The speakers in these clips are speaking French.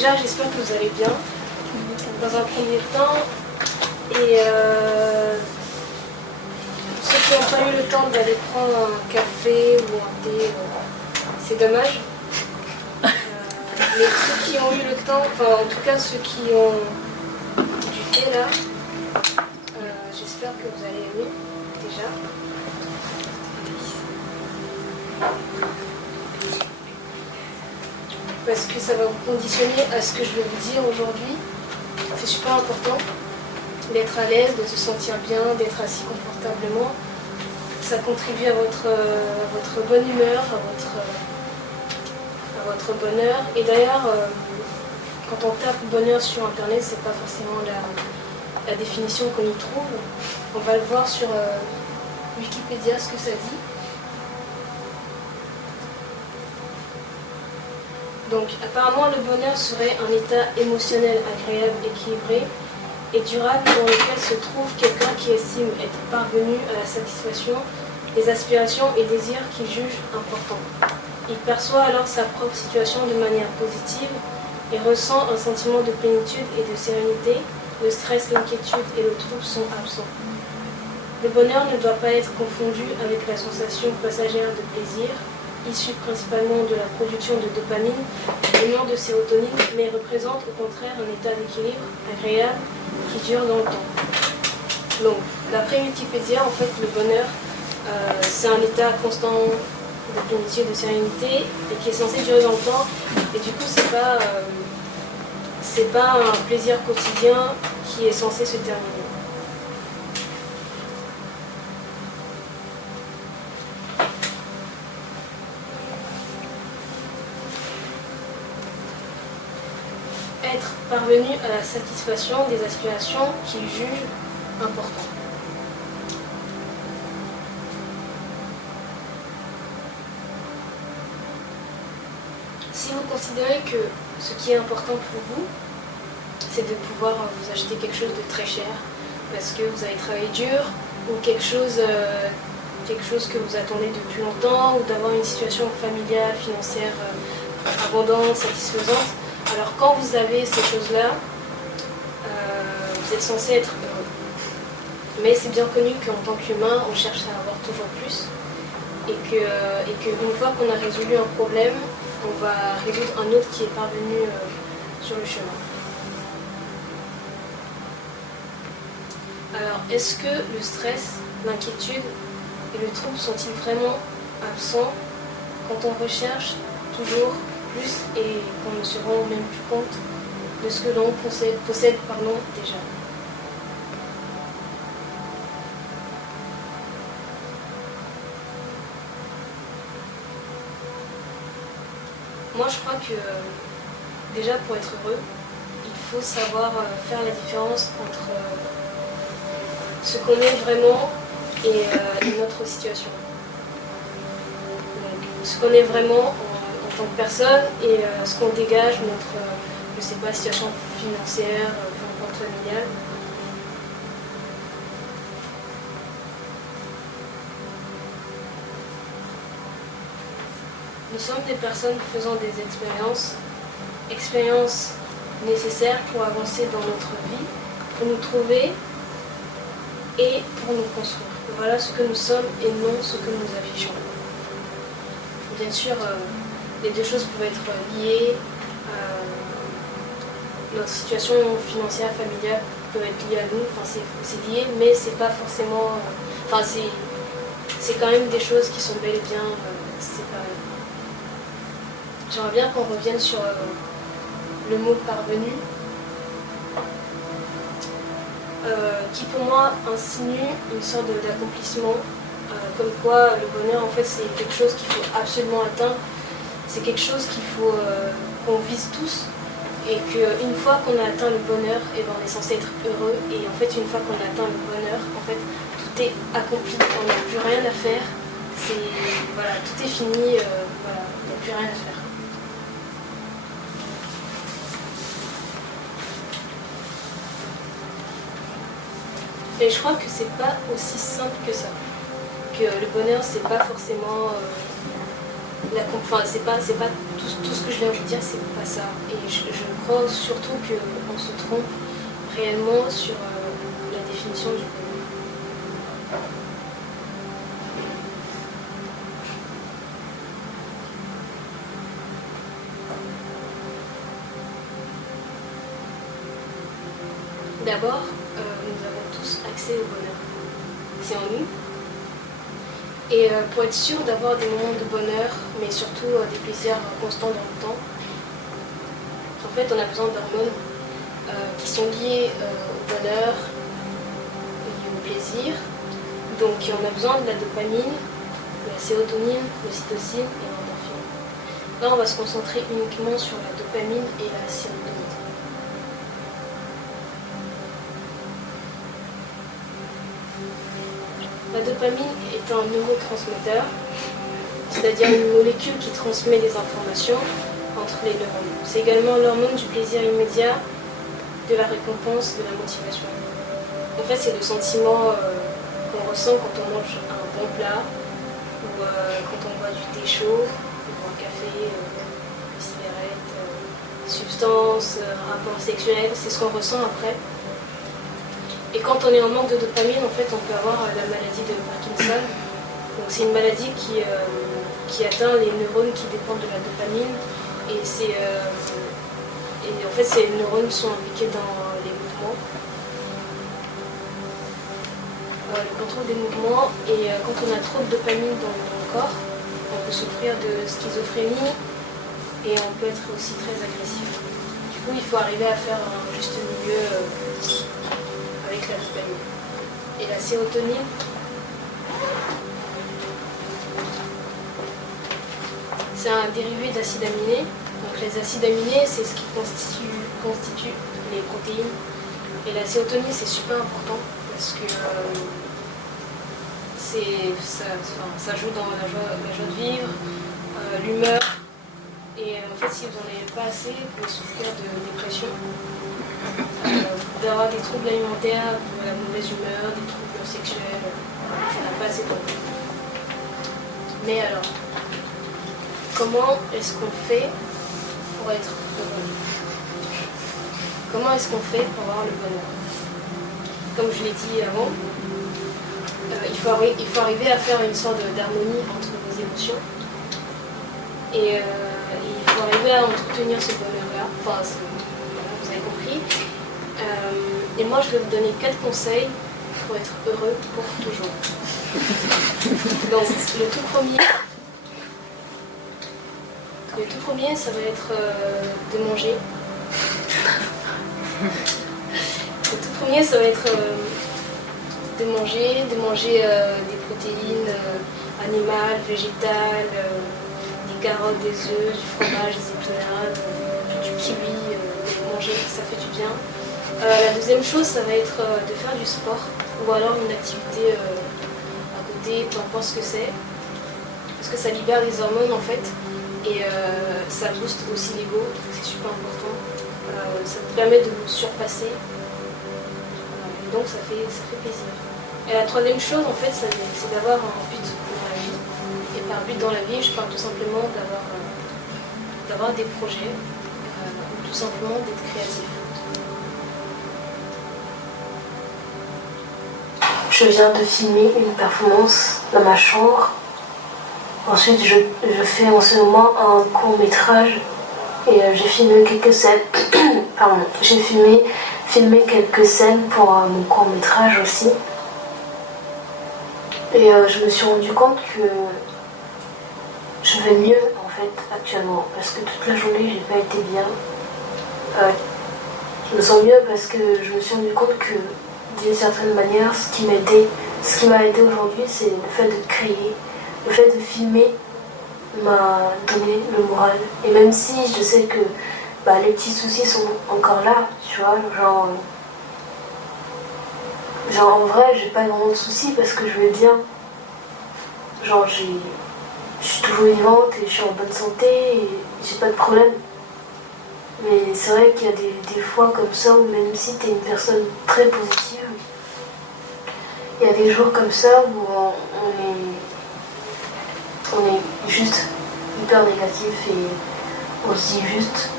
déjà, j'espère que vous allez bien, dans un premier temps. Et ceux qui n'ont pas eu le temps d'aller prendre un café ou un thé, c'est dommage. Mais ceux qui ont eu le temps, enfin en tout cas ceux qui ont du thé là, j'espère que vous allez aimer déjà. Parce que ça va vous conditionner à ce que je vais vous dire aujourd'hui. C'est super important d'être à l'aise, de se sentir bien, d'être assis confortablement. Ça contribue à votre bonne humeur, à votre bonheur. Et d'ailleurs, quand on tape bonheur sur internet, c'est pas forcément la définition qu'on y trouve. On va le voir sur Wikipédia ce que ça dit. Donc apparemment le bonheur serait un état émotionnel agréable, équilibré et durable dans lequel se trouve quelqu'un qui estime être parvenu à la satisfaction des aspirations et désirs qu'il juge importants. Il perçoit alors sa propre situation de manière positive et ressent un sentiment de plénitude et de sérénité. Le stress, l'inquiétude et le trouble sont absents. Le bonheur ne doit pas être confondu avec la sensation passagère de plaisir, issue principalement de la production de dopamine et non de sérotonine, mais représente au contraire un état d'équilibre agréable qui dure dans le temps. Donc, d'après Wikipédia, en fait, le bonheur, c'est un état constant de plénitude, de sérénité, et qui est censé durer dans le temps. Et du coup, c'est pas un plaisir quotidien qui est censé se terminer. Être parvenu à la satisfaction des aspirations qu'il juge importantes. Si vous considérez que ce qui est important pour vous, c'est de pouvoir vous acheter quelque chose de très cher, parce que vous avez travaillé dur, ou quelque chose que vous attendez depuis longtemps, ou d'avoir une situation familiale, financière abondante, satisfaisante, alors quand vous avez ces choses-là, vous êtes censé être heureux. Mais c'est bien connu qu'en tant qu'humain, on cherche à avoir toujours plus. Et qu'une fois qu'on a résolu un problème, on va résoudre un autre qui est parvenu sur le chemin. Alors, est-ce que le stress, l'inquiétude et le trouble sont-ils vraiment absents quand on recherche toujours plus et qu'on ne se rend même plus compte de ce que l'on possède déjà. Moi je crois que déjà pour être heureux, il faut savoir faire la différence entre ce qu'on est vraiment et notre situation. Donc, ce qu'on est vraiment en tant que personne et ce qu'on dégage, notre je sais pas, situation financière, peu importe familiale. Nous sommes des personnes faisant des expériences nécessaires pour avancer dans notre vie, pour nous trouver et pour nous construire. Voilà ce que nous sommes et non ce que nous affichons. Bien sûr, les deux choses peuvent être liées. Notre situation financière, familiale peut être liée à nous, enfin, c'est lié, mais c'est pas forcément. Enfin, c'est quand même des choses qui sont bel et bien séparées. J'aimerais bien qu'on revienne sur le mot parvenu, qui pour moi insinue une sorte d'accomplissement, comme quoi le bonheur en fait c'est quelque chose qu'il faut absolument atteindre, c'est quelque chose qu'il faut qu'on vise tous. Et qu'une fois qu'on a atteint le bonheur, et ben on est censé être heureux. Et en fait, une fois qu'on a atteint le bonheur, en fait, tout est accompli. On n'a plus rien à faire. Voilà, tout est fini. Voilà, il n'y a plus rien à faire. Et je crois que c'est pas aussi simple que ça. Que le bonheur, c'est pas forcément c'est pas tout ce que je viens de dire, c'est pas ça. Et je crois crois surtout qu'on se trompe réellement sur la définition du bonheur. D'abord, nous avons tous accès au bonheur. C'est en nous. Et pour être sûr d'avoir des moments de bonheur, mais surtout des plaisirs constants dans le temps, en fait, on a besoin d'hormones qui sont liées au bonheur et au plaisir. Donc, on a besoin de la dopamine, de la sérotonine, l'ocytocine et l'endorphine. Là, on va se concentrer uniquement sur la dopamine et la sérotonine. La dopamine est un neurotransmetteur, c'est-à-dire une molécule qui transmet des informations entre les neurones. C'est également l'hormone du plaisir immédiat, de la récompense, de la motivation. En fait, c'est le sentiment qu'on ressent quand on mange un bon plat, ou quand on boit du thé chaud, ou un café, une cigarette, substance, rapport sexuel, c'est ce qu'on ressent après. Et quand on est en manque de dopamine, en fait, on peut avoir la maladie de Parkinson. Donc c'est une maladie qui atteint les neurones qui dépendent de la dopamine. Et en fait, ces neurones sont impliqués dans les mouvements, le contrôle des mouvements. Et quand on a trop de dopamine dans le corps, on peut souffrir de schizophrénie et on peut être aussi très agressif. Du coup, il faut arriver à faire un juste milieu avec la dopamine. Et la sérotonine, c'est un dérivé d'acides aminés. Donc les acides aminés, c'est ce qui constitue les protéines. Et la sérotonine, c'est super important parce que ça joue dans la joie de vivre, l'humeur. Et en fait, si vous n'en avez pas assez, vous pouvez souffrir de dépression. Vous pouvez avoir des troubles alimentaires, de la mauvaise humeur, des troubles sexuels, ça n'a pas assez de temps. Mais alors, comment est-ce qu'on fait pour être heureux? Comment est-ce qu'on fait pour avoir le bonheur? Comme je l'ai dit avant, il faut arriver à faire une sorte d'harmonie entre vos émotions. Et il faut arriver à entretenir ce bonheur-là. Enfin, vous avez compris. Et moi, je vais vous donner 4 conseils pour être heureux pour toujours. Donc, le tout premier, ça va être de manger. Le tout premier, ça va être de manger des protéines animales, végétales, des carottes, des œufs, du fromage, des épinards, du kiwi, manger, ça fait du bien. La deuxième chose, ça va être de faire du sport ou alors une activité à côté, peu importe ce que c'est, parce que ça libère des hormones en fait et ça booste aussi l'ego, c'est super important. Ça vous permet de vous surpasser, donc ça fait plaisir. Et la troisième chose en fait, c'est d'avoir un but dans la vie. Et par but dans la vie, je parle tout simplement d'avoir des projets ou tout simplement d'être créatif. Je viens de filmer une performance dans ma chambre. Ensuite, je fais en ce moment un court-métrage et j'ai filmé quelques scènes. Pardon, j'ai filmé quelques scènes pour mon court-métrage aussi. Et je me suis rendu compte que je vais mieux en fait actuellement parce que toute la journée j'ai pas été bien. Je me sens mieux parce que je me suis rendu compte que d'une certaine manière, ce qui m'a aidé aujourd'hui, c'est le fait de créer, le fait de filmer m'a donné le moral. Et même si je sais que les petits soucis sont encore là, tu vois, genre en vrai, j'ai pas vraiment de soucis parce que je vais bien. Genre je suis toujours vivante et je suis en bonne santé et j'ai pas de problème. Mais c'est vrai qu'il y a des fois comme ça où même si tu es une personne très positive, il y a des jours comme ça où on est juste hyper négatif et on se dit juste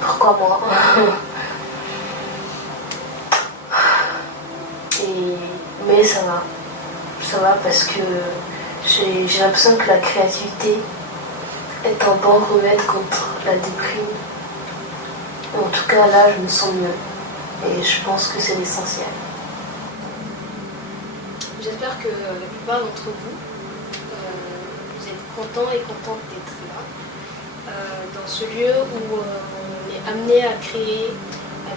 pourquoi moi? Mais ça va parce que j'ai l'impression que la créativité est un bon remède contre la déprime. En tout cas là je me sens mieux et je pense que c'est l'essentiel. J'espère que la plupart d'entre vous, vous êtes contents et contentes d'être là, dans ce lieu où on est amené à créer, à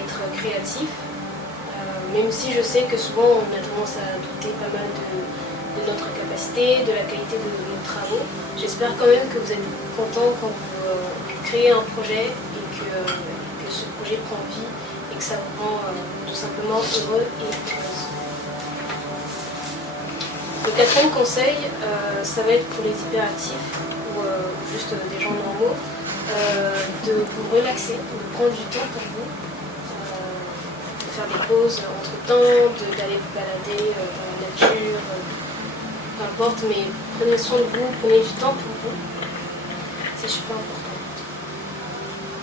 être créatif, même si je sais que souvent on a tendance à douter pas mal de notre capacité, de la qualité de nos travaux. J'espère quand même que vous êtes contents quand vous créez un projet et que ce projet prend vie et que ça vous rend tout simplement heureux et heureuse. Le quatrième conseil, ça va être pour les hyperactifs ou juste des gens normaux, de vous relaxer, de prendre du temps pour vous, de faire des pauses entre temps, d'aller vous balader dans la nature, peu importe, mais prenez soin de vous, prenez du temps pour vous, c'est super important.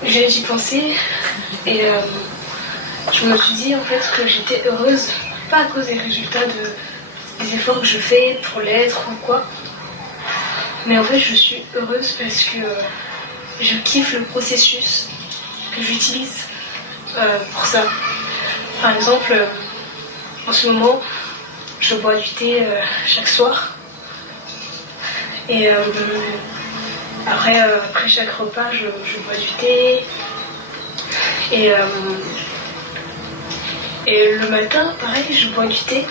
J'y pensé et je me suis dit en fait que j'étais heureuse, pas à cause des résultats des efforts que je fais pour l'être ou quoi, mais en fait je suis heureuse parce que je kiffe le processus que j'utilise pour ça. Par exemple, en ce moment, je bois du thé chaque soir et après chaque repas, je bois du thé et le matin, pareil, je bois du thé.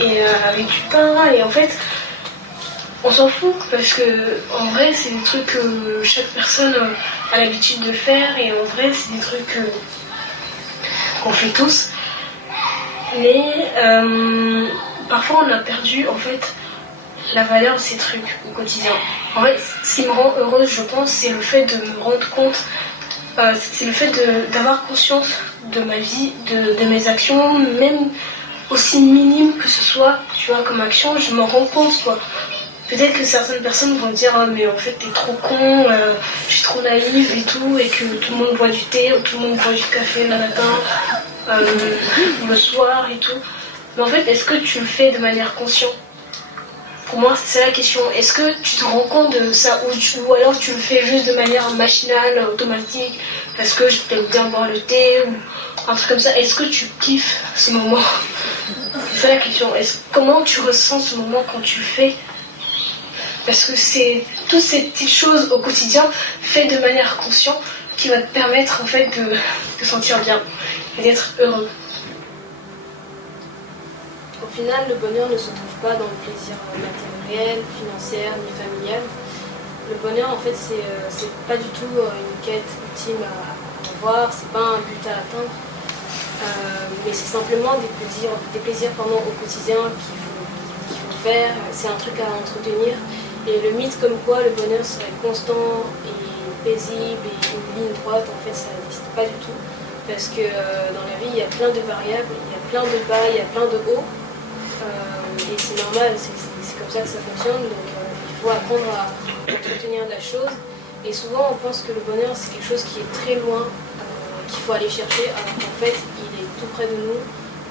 Et avec du pain, et en fait on s'en fout parce que en vrai c'est des trucs que chaque personne a l'habitude de faire et en vrai c'est des trucs qu'on fait tous, mais parfois on a perdu en fait la valeur de ces trucs au quotidien. En fait ce qui me rend heureuse je pense c'est le fait de me rendre compte, c'est le fait d'avoir conscience de ma vie, de mes actions, même aussi minime que ce soit, tu vois, comme action, je m'en rends compte, quoi. Peut-être que certaines personnes vont dire ah, mais en fait t'es trop con, je suis trop naïve et tout, et que tout le monde boit du thé, ou tout le monde boit du café le matin, le soir et tout. Mais en fait, est-ce que tu le fais de manière consciente? Pour moi, c'est ça la question. Est-ce que tu te rends compte de ça, ou alors tu le fais juste de manière machinale, automatique, parce que je t'aime bien boire le thé, ou un truc comme ça. Est-ce que tu kiffes ce moment? C'est ça la question. Comment tu ressens ce moment quand tu le fais? Parce que c'est toutes ces petites choses au quotidien faites de manière consciente qui va te permettre en fait de te sentir bien et d'être heureux. Au final, le bonheur ne se trouve pas dans le plaisir matériel, financier ni familial. Le bonheur, en fait, c'est pas du tout une quête ultime à avoir, c'est pas un but à atteindre, mais c'est simplement des plaisirs au quotidien qu'il faut faire, c'est un truc à entretenir. Et le mythe comme quoi le bonheur serait constant et paisible et une ligne droite, en fait, ça n'existe pas du tout. Parce que dans la vie, il y a plein de variables, il y a plein de bas, il y a plein de hauts. Et c'est normal, c'est comme ça que ça fonctionne. Donc il faut apprendre à entretenir la chose. Et souvent, on pense que le bonheur, c'est quelque chose qui est très loin, qu'il faut aller chercher, alors qu'en fait, il est tout près de nous,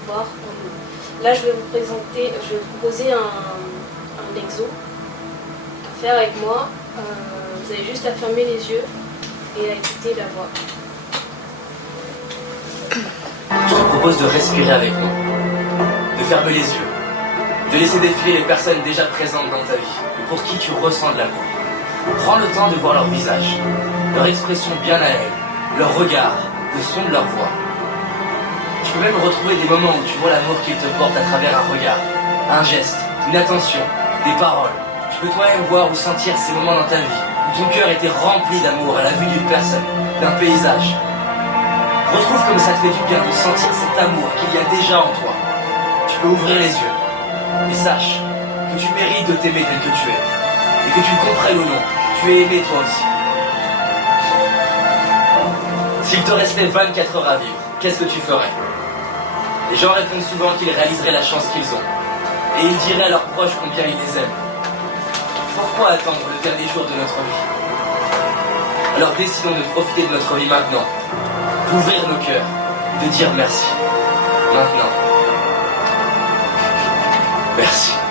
voire en nous. Là, je vais vous proposer un exo à faire avec moi. Vous avez juste à fermer les yeux et à écouter la voix. Je te propose de respirer avec moi, de fermer les yeux, de laisser défiler les personnes déjà présentes dans ta vie, et pour qui tu ressens de l'amour. Prends le temps de voir leur visage, leur expression bien à elles, leur regard, le son de leur voix. Tu peux même retrouver des moments où tu vois l'amour qu'ils te portent à travers un regard, un geste, une attention, des paroles. Tu peux toi-même voir ou sentir ces moments dans ta vie, où ton cœur était rempli d'amour à la vue d'une personne, d'un paysage. Retrouve comme ça te fait du bien de sentir cet amour qu'il y a déjà en toi. Tu peux ouvrir les yeux et sache que tu mérites de t'aimer tel que tu es et que tu comprennes ou non, tu es aimé toi aussi. S'il te restait 24 heures à vivre, qu'est-ce que tu ferais? Les gens répondent souvent qu'ils réaliseraient la chance qu'ils ont et ils diraient à leurs proches combien ils les aiment. Pourquoi attendre le dernier jour de notre vie? Alors décidons de profiter de notre vie maintenant, d'ouvrir nos cœurs, de dire merci. Maintenant. Merci.